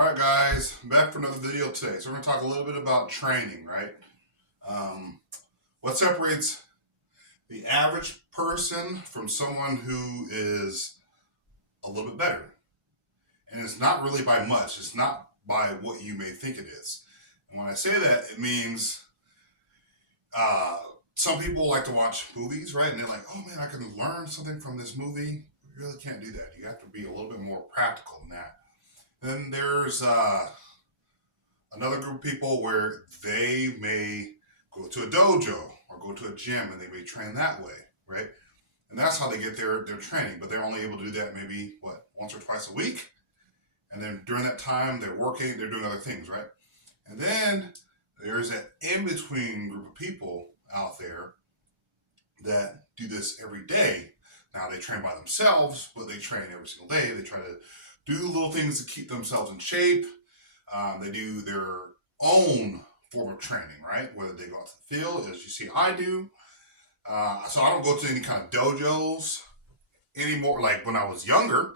Alright guys, I'm back for another video today. So we're going to talk a little bit about training, right? What separates the average person from someone who is a little bit better? And it's not really by much. It's not by what you may think it is. And when I say that, it means uh, some people like to watch movies, right? And they're like, oh man, I can learn something from this movie. You really can't do that. You have to be a little bit more practical than that. Then there's another group of people where they may go to a dojo or go to a gym and they may train that way, right? And that's how they get their training, but they're only able to do that maybe, once or twice a week. And then during that time, they're working, they're doing other things, right? And then there's that in-between group of people out there that do this every day. Now, they train by themselves, but they train every single day. They try to do little things to keep themselves in shape. They do their own form of training, right? Whether they go out to the field, as you see I do. So I don't go to any kind of dojos anymore. Like when I was younger,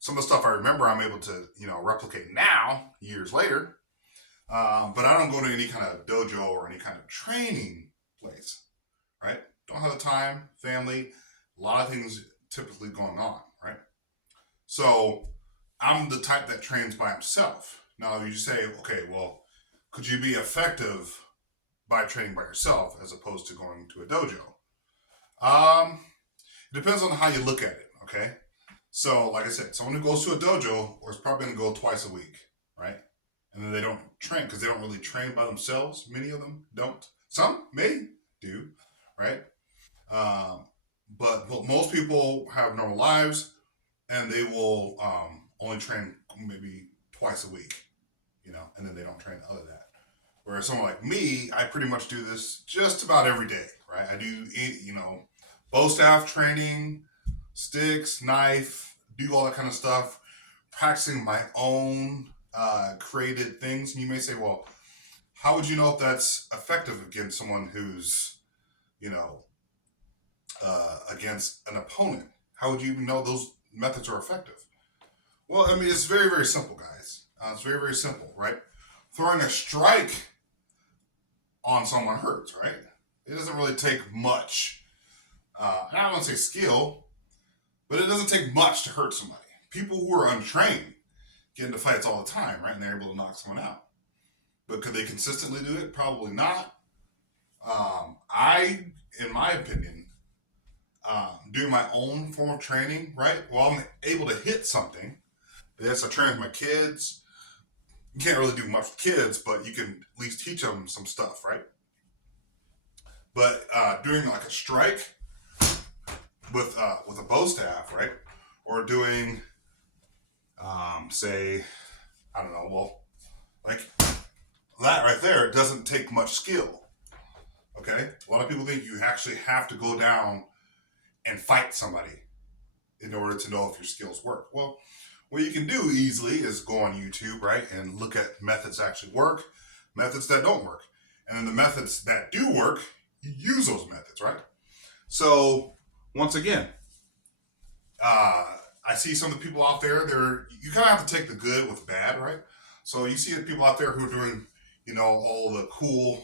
some of the stuff I remember I'm able to, replicate now, years later. But I don't go to any kind of dojo or any kind of training place, right? Don't have the time, family, a lot of things typically going on, right? So I'm the type that trains by himself. Now you say, okay, well, could you be effective by training by yourself as opposed to going to a dojo? It depends on how you look at it, okay? So, like I said, someone who goes to a dojo is probably going to go twice a week, right? And then they don't train because they don't really train by themselves. Many of them don't. Some may do, right? But most people have normal lives and they will only train maybe twice a week, and then they don't train other than that. Whereas someone like me, I pretty much do this just about every day, right? I do, bow staff training, sticks, knife, do all that kind of stuff, practicing my own created things. And you may say, well, how would you know if that's effective against someone who's, against an opponent? How would you even know those methods are effective? Well, it's very, very simple, guys. It's very, very simple, right? Throwing a strike on someone hurts, right? It doesn't really take much. And I don't want to say skill, but it doesn't take much to hurt somebody. People who are untrained get into fights all the time, right? And they're able to knock someone out. But could they consistently do it? Probably not. In my opinion, doing my own form of training, right? Well, I'm able to hit something. Yes, I train with my kids. You can't really do much with kids, but you can at least teach them some stuff, right? But doing like a strike with a bow staff, right? Or doing, say, I don't know, well, like that right there, it doesn't take much skill. Okay? A lot of people think you actually have to go down and fight somebody in order to know if your skills work. Well, what you can do easily is go on YouTube, right, and look at methods that actually work, methods that don't work. And then the methods that do work, you use those methods, right? So, once again, I see some of the people out there, you kind of have to take the good with the bad, right? So you see the people out there who are doing, all the cool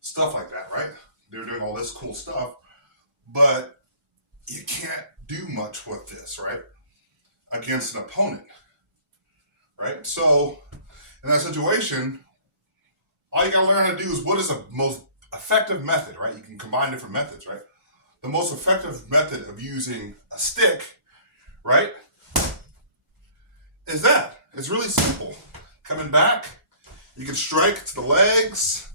stuff like that, right? They're doing all this cool stuff, but you can't do much with this, right? Against an opponent, right? So in that situation, all you gotta learn how to do is what is the most effective method, right? You can combine different methods, right? The most effective method of using a stick, right, is that. It's really simple. Coming back, you can strike to the legs,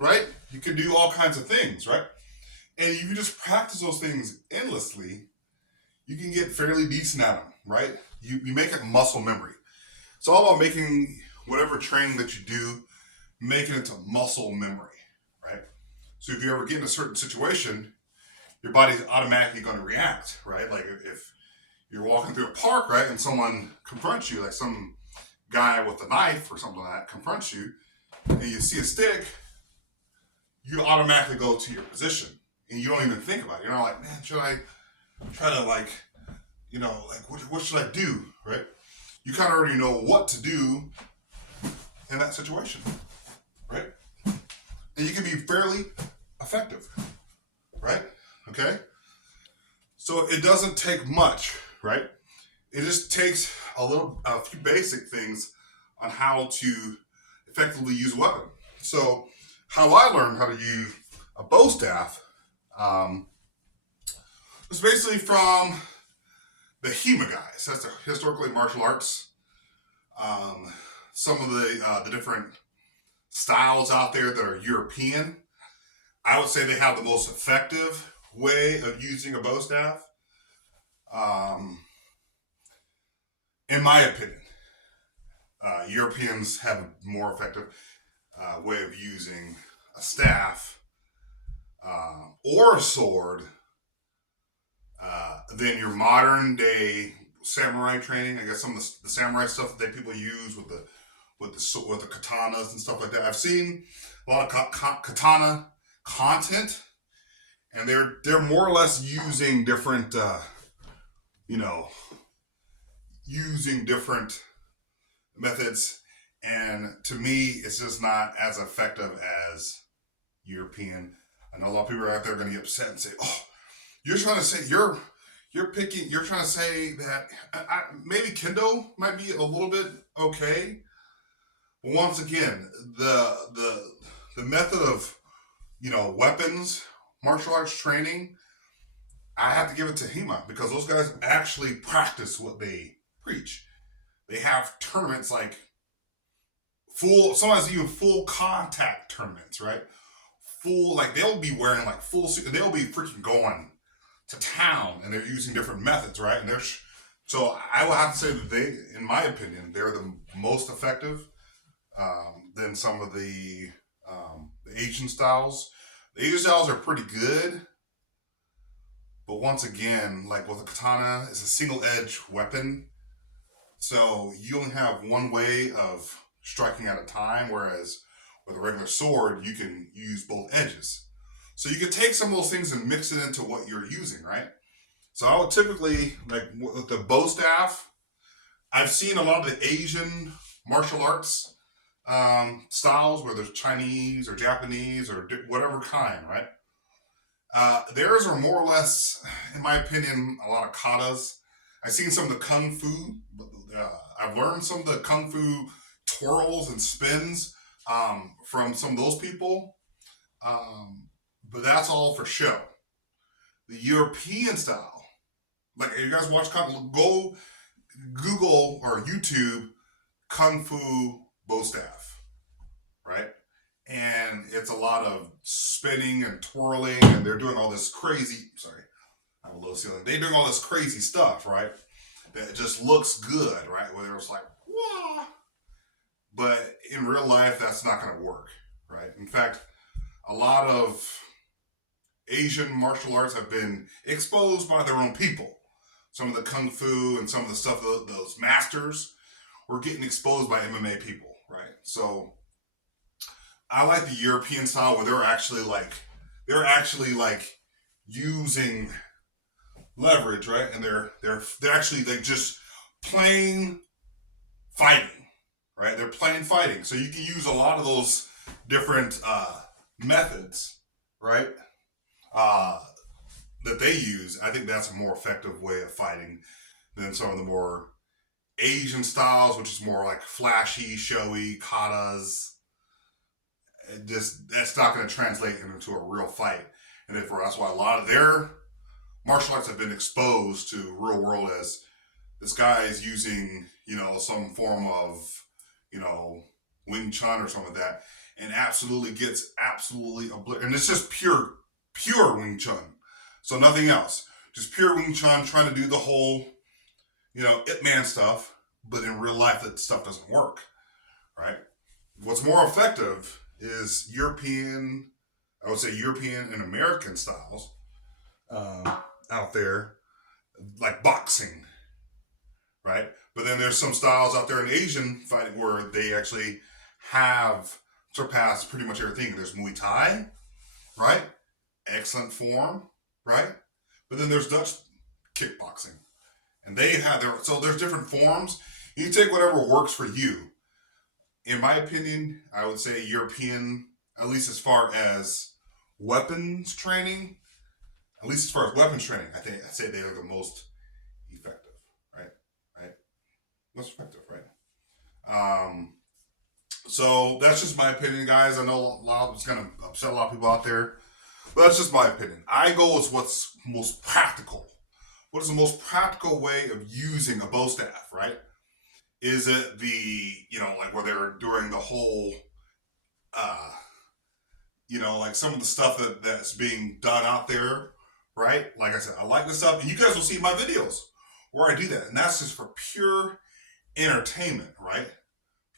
right? You can do all kinds of things, right? And if you just practice those things endlessly, you can get fairly decent at them, right? You make it muscle memory. It's all about making whatever training that you do, making it to muscle memory, right? So if you ever get in a certain situation, your body's automatically going to react, right? Like if you're walking through a park, right, and someone confronts you, like some guy with a knife or something like that confronts you, and you see a stick, you automatically go to your position, and you don't even think about it. You're not like, man, should I try to what should I do, right? you kind of already know what to do in that situation, right? And you can be fairly effective, right? Okay. So it doesn't take much, right? It just takes a few basic things on how to effectively use a weapon. So how I learned how to use a bow staff um, was basically from the HEMA guys. That's the historically martial arts. Um, some of the different styles out there that are European, I would say they have the most effective way of using a bow staff. Um, in my opinion, Europeans have a more effective way of using a staff or a sword than your modern day samurai training. I guess some of the samurai stuff that people use with the katanas and stuff like that. I've seen a lot of katana content, and they're more or less using different, you know, using different methods. And to me, it's just not as effective as European. I know a lot of people out there are going to get upset and say, "Oh, you're trying to say you're trying to say that maybe kendo might be a little bit okay." But once again, the method of weapons, martial arts training, I have to give it to HEMA because those guys actually practice what they preach. They have tournaments like sometimes even full contact tournaments, right? Full, like they'll be wearing like full suit, they'll be freaking going to town, and they're using different methods, right? And so I will have to say that they, in my opinion, they're the most effective than some of the Asian styles. The Asian styles are pretty good, but once again, like with a katana, it's a single edge weapon. So you only have one way of striking at a time, whereas with a regular sword, you can use both edges. So you could take some of those things and mix it into what you're using, right? So I would typically, like with the bow staff, I've seen a lot of the Asian martial arts styles, whether it's Chinese or Japanese or whatever kind, right? Theirs are more or less, in my opinion, a lot of katas. I've seen some of the kung fu. I've learned some of the kung fu twirls and spins from some of those people, but that's all for show. The European style, like if you guys watch go Google or YouTube kung fu bow staff, right? And it's a lot of spinning and twirling, and they're doing all this crazy. Sorry, I have a low ceiling. They're doing all this crazy stuff, right? That just looks good, right? Where it's like, whoa. But in real life, that's not going to work, right? In fact, a lot of Asian martial arts have been exposed by their own people. Some of the kung fu and some of the stuff, those masters were getting exposed by MMA people, right? So I like the European style where they're actually like using leverage, right? And they're actually like just plain fighting, right? They're plain fighting. So you can use a lot of those different methods, right? That they use. I think that's a more effective way of fighting than some of the more Asian styles, which is more like flashy, showy, katas. That's not going to translate into a real fight. And therefore, that's why a lot of their martial arts have been exposed to real world as this guy is using, some form of, Wing Chun or something like that, and absolutely gets absolutely obliterated. And it's just pure Wing Chun. So nothing else. Just pure Wing Chun, trying to do the whole, Ip Man stuff, but in real life that stuff doesn't work, right? What's more effective is European and American styles out there, like boxing, right? But then there's some styles out there in Asian fighting where they actually have surpassed pretty much everything. There's Muay Thai, right? Excellent form, right? But then there's Dutch kickboxing, and they have so there's different forms. You take whatever works for you. In my opinion, I would say European, at least as far as weapons training, at least as far as weapons training, I'd say they are the most effective, right? Right? Most effective, right? Um, so that's just my opinion, guys. I know a lot it's gonna upset a lot of people out there, but that's just my opinion. I go with what's most practical. What is the most practical way of using a bow staff, right? Is it like where they're doing the whole, uh, like some of the stuff that's being done out there, right? Like I said, I like this stuff, and you guys will see my videos where I do that, and that's just for pure entertainment, right?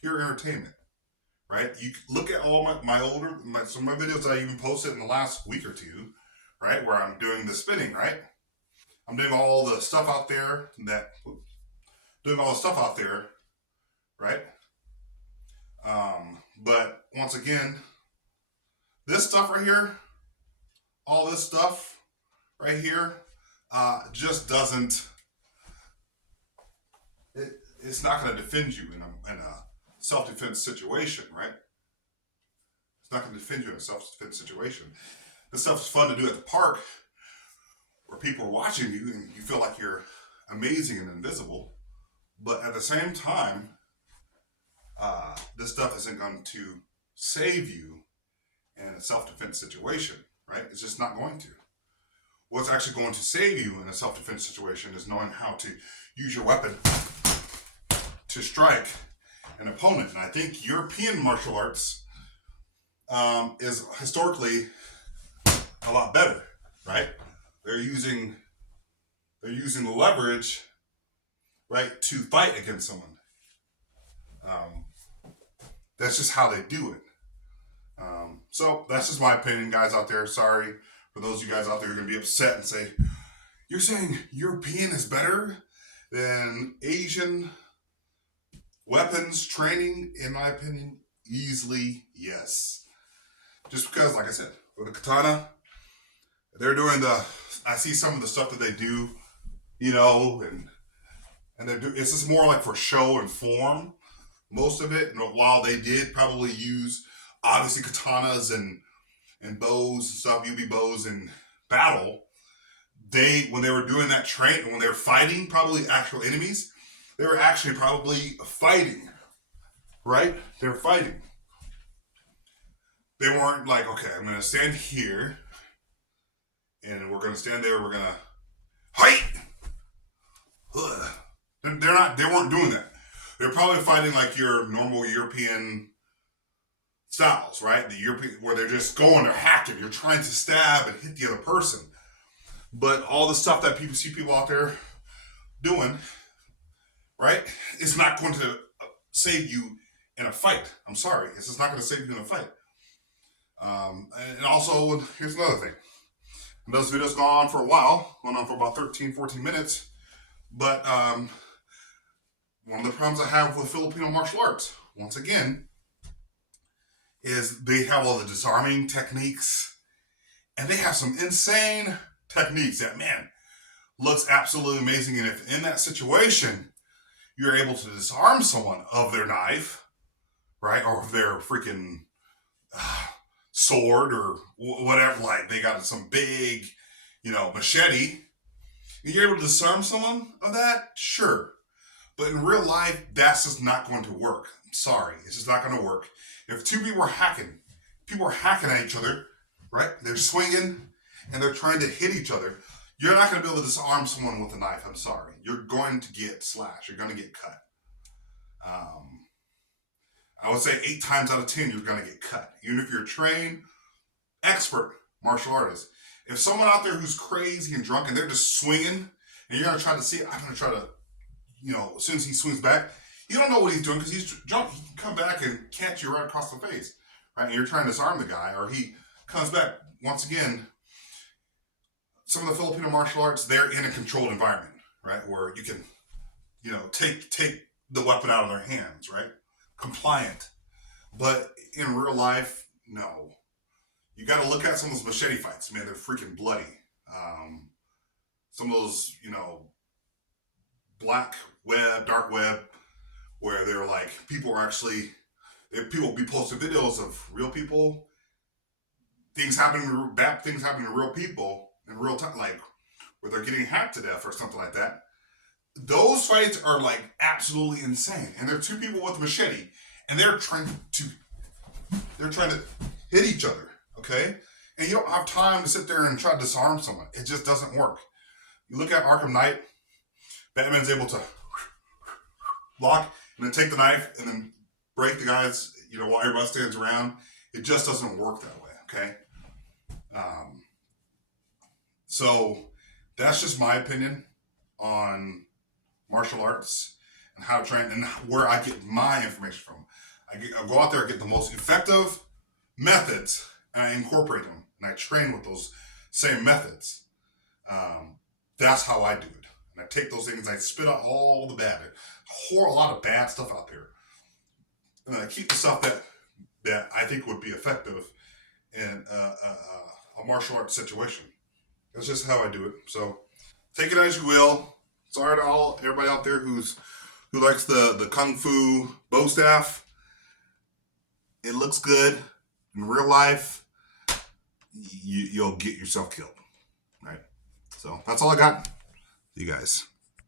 Pure entertainment, right? You look at all some of my videos that I even posted in the last week or two, right? Where I'm doing the spinning, right? I'm doing all the stuff out there right? But once again, this stuff right here, all this stuff right here, just doesn't. It's not going to defend you in a self-defense situation, right? It's not going to defend you in a self-defense situation. This stuff is fun to do at the park where people are watching you and you feel like you're amazing and invisible. But at the same time, this stuff isn't going to save you in a self-defense situation, right? It's just not going to. What's actually going to save you in a self-defense situation is knowing how to use your weapon to strike an opponent. And I think European martial arts is historically a lot better, right? They're using the leverage, right, to fight against someone. That's just how they do it. So that's just my opinion, guys out there. Sorry for those of you guys out there who are going to be upset and say, you're saying European is better than Asian weapons training? In my opinion, easily yes. Just because, like I said, with the katana, they're doing I see some of the stuff that they do, and it's just more like for show and form, most of it. And while they did probably use, obviously, katanas and bows and stuff, UB bows in battle, when they were doing that when they were fighting probably actual enemies, they were actually probably fighting, right? They were fighting. They weren't like, okay, I'm going to stand here, and we're going to stand there, we're going to fight. They weren't doing that. They're probably fighting like your normal European styles, right? The European, where they're just going, they're hacking, you're trying to stab and hit the other person. But all the stuff that people see people out there doing, right, is not going to save you in a fight. I'm sorry, it's just not going to save you in a fight. And also, here's another thing. And those videos go on for a while, going on for about 13, 14 minutes. But one of the problems I have with Filipino martial arts, once again, is they have all the disarming techniques, and they have some insane techniques that, man, looks absolutely amazing. And if in that situation you're able to disarm someone of their knife, right, or of their freaking sword or whatever, like they got some big, machete, and you're able to disarm someone of that, sure. But in real life, that's just not going to work. I'm sorry, it's just not going to work. If two people are hacking at each other, right? They're swinging and they're trying to hit each other. You're not going to be able to disarm someone with a knife. I'm sorry. You're going to get slashed. You're going to get cut. I would say 8 times out of 10, you're going to get cut. Even if you're a trained, expert martial artist. If someone out there who's crazy and drunk and they're just swinging and you're going to try to see it, I'm going to try to, as soon as he swings back, you don't know what he's doing because he's drunk. He can come back and catch you right across the face, right? And you're trying to disarm the guy, or he comes back. Once again, some of the Filipino martial arts, they're in a controlled environment, right? Where you can, take the weapon out of their hands, right? Compliant. But in real life, no. You got to look at some of those machete fights, man. They're freaking bloody. Some of those, black web, dark web where they're like, people be posting videos of real people, bad things happening to real people in real time, like where they're getting hacked to death or something like that. Those fights are like absolutely insane, and they're two people with a machete, and they're trying to hit each other. Okay, and you don't have time to sit there and try to disarm someone. It just doesn't work. You look at Arkham Knight, Batman's able to lock and then take the knife and then break the guys, while everybody stands around. It just doesn't work that way, okay? So that's just my opinion on martial arts and how to train and where I get my information from. I go out there, I get the most effective methods, and I incorporate them, and I train with those same methods. That's how I do it. And I take those things, I spit out all the bad, a lot of bad stuff out there, and then I keep the stuff that I think would be effective in a martial arts situation. That's just how I do it. So take it as you will. Sorry to everybody out there who likes the Kung Fu bow staff. It looks good. In real life, you'll get yourself killed. Right? So that's all I got. You guys.